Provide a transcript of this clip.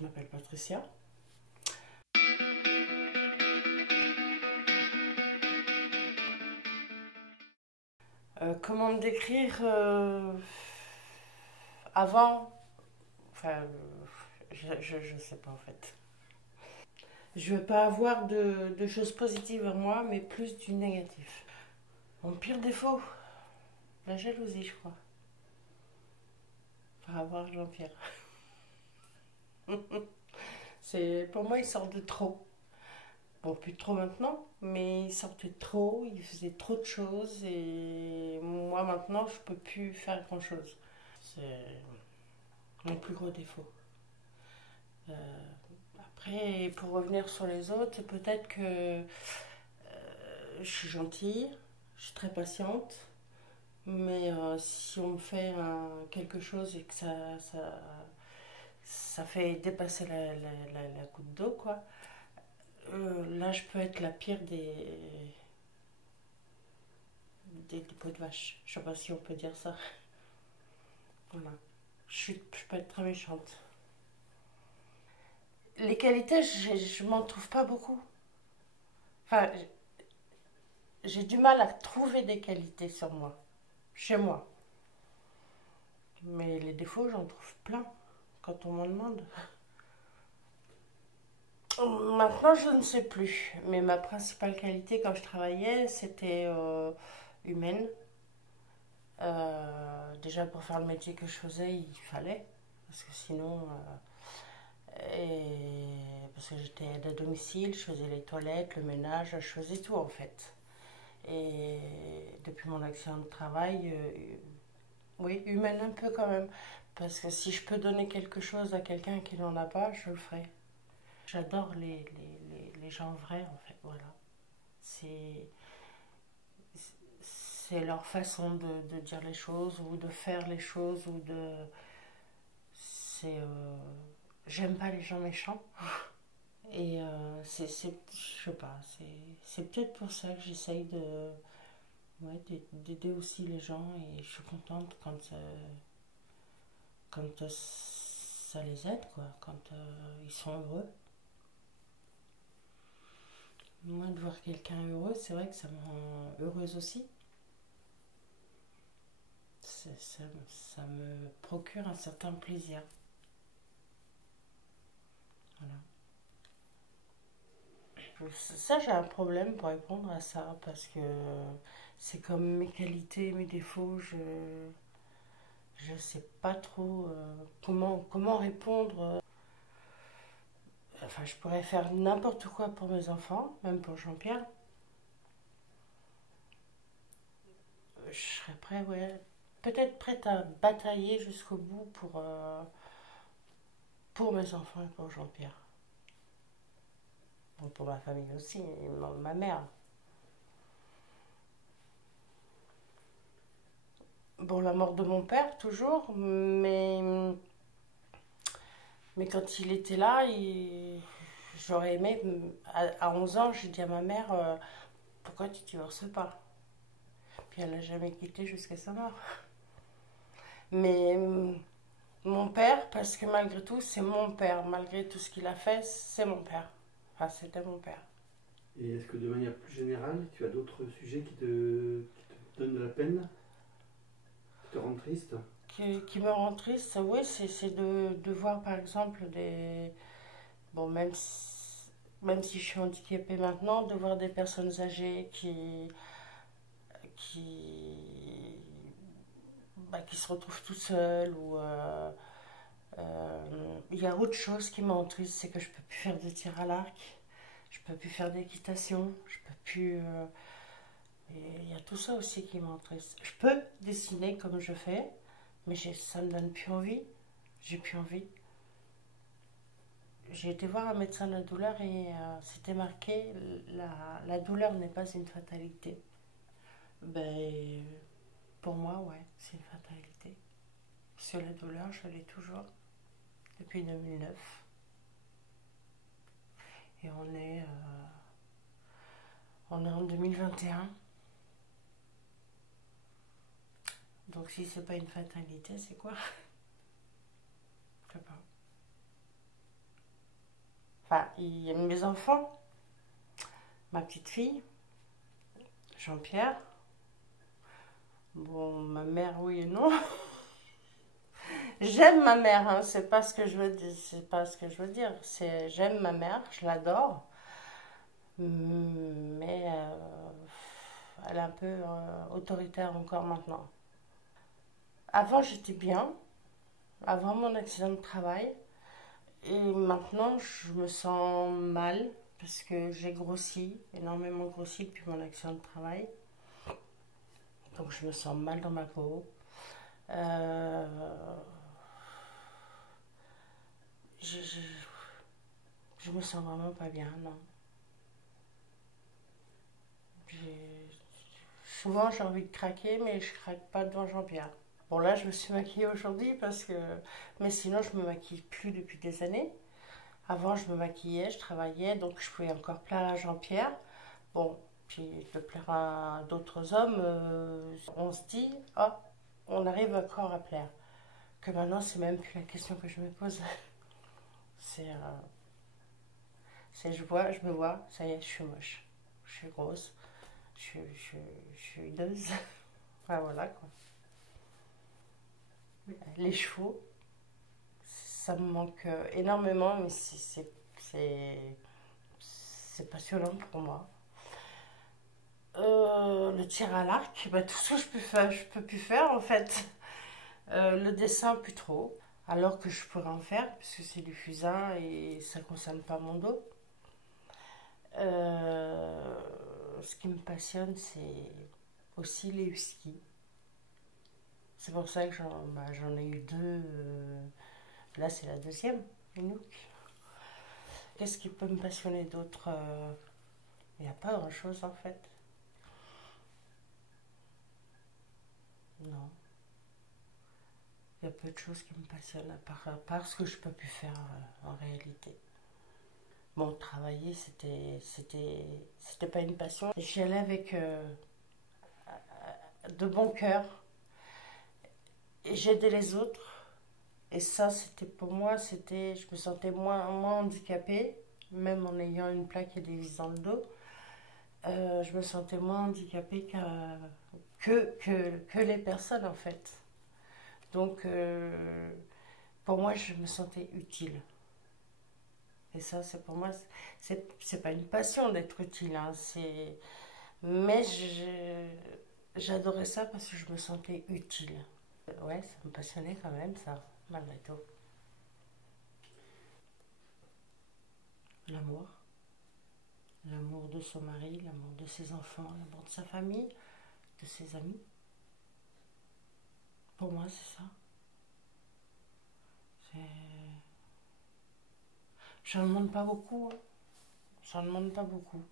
Je m'appelle Patricia. Comment me décrire avant? Enfin, je sais pas en fait. Je vais pas avoir de choses positives à moi, mais plus du négatif. Mon pire défaut, la jalousie, je crois. Par rapport à Jean-Pierre. Pour moi, il sort de trop. Bon, plus trop maintenant, mais il sortait de trop, il faisait trop de choses et moi maintenant, je peux plus faire grand-chose. C'est mon plus gros défaut. Euh, Après, pour revenir sur les autres, peut-être que je suis gentille, je suis très patiente, mais si on me fait quelque chose et que ça fait dépasser la goutte d'eau, quoi, là je peux être la pire des peaux de vache. Je sais pas si on peut dire ça. Voilà. Je peux être très méchante. Les qualités, je m'en trouve pas beaucoup. Enfin, j'ai du mal à trouver des qualités sur moi, chez moi. Mais les défauts, j'en trouve plein quand on m'en demande. Maintenant, je ne sais plus. Mais ma principale qualité quand je travaillais, c'était humaine. Déjà, pour faire le métier que je faisais, il fallait. Parce que sinon. Parce que j'étais aide à domicile, je faisais les toilettes, le ménage, je faisais tout en fait. Et depuis mon accident de travail, oui, humaine un peu quand même. Parce que si je peux donner quelque chose à quelqu'un qui n'en a pas, je le ferai. J'adore les gens vrais, en fait, voilà. C'est, c'est leur façon de dire les choses, ou de faire les choses, ou de... C'est... J'aime pas les gens méchants. Et je sais pas, c'est peut-être pour ça que j'essaye ouais, d'aider aussi les gens et je suis contente quand ça les aide, quoi, quand ils sont heureux. Moi, de voir quelqu'un heureux, c'est vrai que ça me rend heureuse aussi. Ça me procure un certain plaisir. Voilà. Ça, j'ai un problème pour répondre à ça parce que c'est comme mes qualités, mes défauts, je sais pas trop comment répondre. Enfin, je pourrais faire n'importe quoi pour mes enfants, même pour Jean-Pierre. Je serais prêt, ouais. Peut-être prête à batailler jusqu'au bout pour mes enfants et pour Jean-Pierre. Bon, pour ma famille aussi, et ma mère. Bon, la mort de mon père, toujours, mais quand il était là, j'aurais aimé. À 11 ans, j'ai dit à ma mère pourquoi tu divorces pas? Puis elle n'a jamais quitté jusqu'à sa mort. Mais mon père, parce que malgré tout, c'est mon père. Malgré tout ce qu'il a fait, c'est mon père. Enfin, c'était mon père. Et est-ce que de manière plus générale, tu as d'autres sujets qui te donnent de la peine, qui te rendent triste? Qui me rend triste, oui, c'est de voir par exemple des. Bon, même si je suis handicapée maintenant, de voir des personnes âgées qui, qui se retrouvent tout seuls ou. Il y a autre chose qui me rend triste, c'est que je peux plus faire de tir à l'arc, je peux plus faire d'équitation, je peux plus. Et il y a tout ça aussi qui me rend triste. Je peux dessiner comme je fais, mais ça me donne plus envie. J'ai plus envie. J'ai été voir un médecin de la douleur et c'était marqué la douleur n'est pas une fatalité. Ben, pour moi, ouais, c'est une fatalité. Parce que la douleur, je l'ai toujours depuis 2009. Et on est en 2021. Donc si c'est pas une fatalité, c'est quoi? Je sais pas. Enfin, il y a mes enfants, ma petite fille, Jean-Pierre. Bon, ma mère, oui et non. J'aime ma mère, hein, c'est pas ce que je veux dire. C'est pas ce que je veux dire. C'est j'aime ma mère, je l'adore, mais elle est un peu autoritaire encore maintenant. Avant, j'étais bien, avant mon accident de travail, et maintenant, je me sens mal parce que j'ai grossi, énormément grossi depuis mon accident de travail. Donc, je me sens mal dans ma peau. Euh, je, je, je me sens vraiment pas bien, non. J'ai- Souvent, j'ai envie de craquer, mais je craque pas devant Jean-Pierre. Bon, là, je me suis maquillée aujourd'hui parce que. Mais sinon, je me maquille plus depuis des années. Avant, je me maquillais, je travaillais, donc je pouvais encore plaire à Jean-Pierre. Bon, puis de plaire à d'autres hommes, on se dit, oh, on arrive encore à plaire. Que maintenant, c'est même plus la question que je me pose. C'est, je me vois, ça y est, je suis moche. Je suis grosse, je suis hideuse. Enfin, voilà quoi. Les chevaux, ça me manque énormément, mais c'est passionnant pour moi. Le tir à l'arc, bah, tout ça je peux plus faire en fait. Le dessin plus trop, alors que je pourrais en faire puisque c'est du fusain et ça concerne pas mon dos. Ce qui me passionne, c'est aussi les huskies. C'est pour ça que j'en ai eu deux. Là, c'est la deuxième, Inuk. Qu'est-ce qui peut me passionner d'autre? Il n'y a pas grand-chose en fait. Non. Il y a peu de choses qui me passionnent à part ce que je peux plus faire en réalité. Bon, travailler, c'était pas une passion. J'y allais avec de bon cœur et j'aidais les autres. Et ça, c'était pour moi, je me sentais moins handicapée, même en ayant une plaque et des vis dans le dos. Je me sentais moins handicapée que les personnes en fait. Donc, pour moi, je me sentais utile. Et ça, c'est pour moi, c'est pas une passion d'être utile, hein, mais j'adorais ça parce que je me sentais utile. Ouais, ça me passionnait quand même, ça, malgré tout. L'amour. L'amour de son mari, l'amour de ses enfants, l'amour de sa famille, de ses amis. Pour moi, c'est ça. C'est... J'en demande pas beaucoup, hein. J'en demande pas beaucoup.